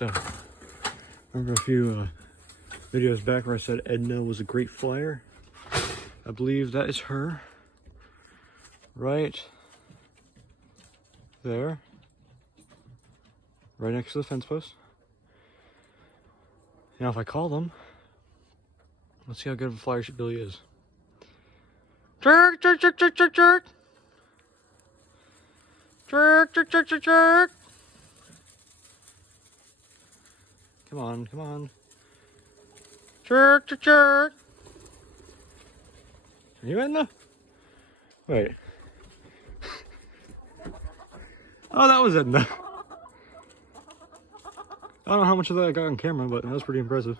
So, remember a few videos back where I said Edna was a great flyer? I believe that is her. Right there. Right next to the fence post. Now if I call them, let's see how good of a flyer she really is. Jerk, jerk, jerk, jerk, jerk, jerk. Jerk, jerk, jerk, jerk, jerk. Come on, come on. Jerk, jerk, jerk. Are you Edna? Wait. Oh, that was Edna. I don't know how much of that I got on camera, but that was pretty impressive.